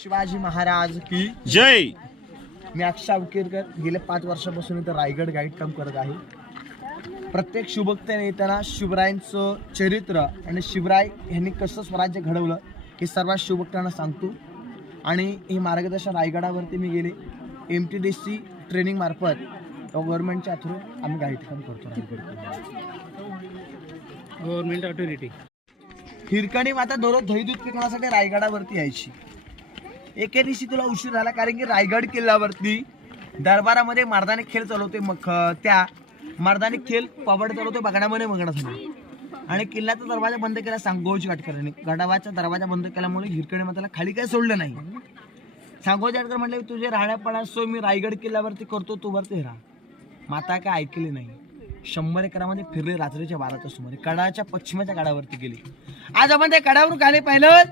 शिवाजी महाराज की जय. मी अक्षय अवकेरकर गेले 5 वर्षापासून इथं रायगड गाईड काम करत आहे. प्रत्येक शुभक्त्याने येताना शिवरायांचं चरित्र आणि शिवराय यांनी कसं स्वराज्य घडवलं हे सर्व शुभक्त्यांना सांगतो. आणि हे मार्गदर्शन रायगडावरती मी गेले MTDC ट्रेनिंग मार्फत गव्हर्नमेंटच्या थ्रू आम्ही गाईड काम करतो. गव्हर्नमेंट ऑथॉरिटी हिरकणी माता दररोज दही दूध पिकवण्यासाठी रायगडावरती यायची. एके दिवशी तुला उशीर झाला कारण की रायगड किल्ल्यावरती दरबारामध्ये मर्दानी खेळ चालवते. मग त्या मर्दानी खेळ पबड चालवते बगडामध्ये बघण्यासाठी. आणि किल्ल्याचा दरवाजा बंद केला सांगोजी काटकरांनी. गडावाचा दरवाजा बंद केल्यामुळे हिरकणी माताला खाली काय सोडलं नाही. सांगोजी काटकर म्हटले तुझे राहण्यापणा सो मी रायगड किल्ल्यावरती करतो तू वरती राहा. माता काय ऐकली नाही. 100 एकरामध्ये फिरले. रात्रीच्या 12च्या सुमारे कडाच्या पश्चिमेच्या कडावरती गेली. आज आपण त्या कडावरून खाली पाहिलं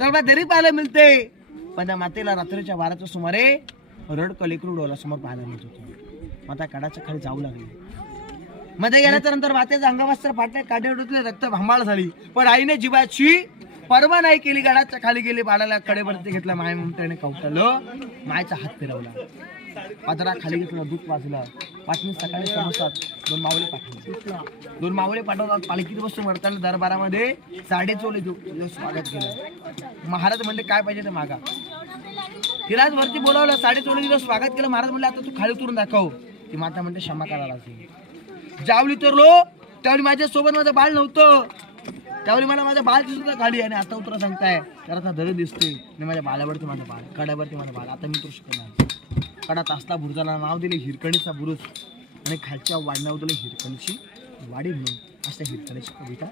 तर दरी पाहायला मिळते. पण त्या मातेला रात्रीच्या 12च्या सुमारे रड कलेकरू डोलासमोर पाहायला मिळत होतं. माता कडाच्या खाली जाऊ लागली. मध्ये गेल्याच्या नंतर मातेचं अंगवस्त्र फाटले, काटे उडले, रक्त भांबाळ झाली. पण आईने जीवाची पर्वा नाही केली. गडाच्या खाली गेली. बाळाला कडेवरती घेतला. माय ममतेने कवटलं. मायचा हात फिरवला. पादरा खाली घेतला. दूध वाजलं. पाटणी सकाळी समजतात 2 मावळे पाठवले. 2 मावळे पाठवतात. पालखीत बसून वरताना दरबारामध्ये 4.5 स्वागत केलं. महाराज म्हणले काय पाहिजे ते मागा. तिलाच वरती बोलावलं. 4.5 स्वागत केलं. महाराज म्हणले आता तू खाली उतरून दाखव. ती माता म्हणते क्षमा करायला लागली. ज्यावेळी उतरलो त्यावेळी माझ्यासोबत माझं बाळ नव्हतं. त्यावेळी मला माझं बाळ दिसत होतं खाली. आणि आता उतरा सांगताय तर आता दर दिसते. आणि माझ्या बाळावरती माझं बाळ, कड्यावरती माझं बाळ. आता मी उतरू शकत नाही. कडा तासला बुरुजाला नाव दिले हिरकणीचा बुरुज. आणि खालच्या वाढण्यावर दिले हिरकणीची वाडी म्हणून. अशा हिरकणीची कविता.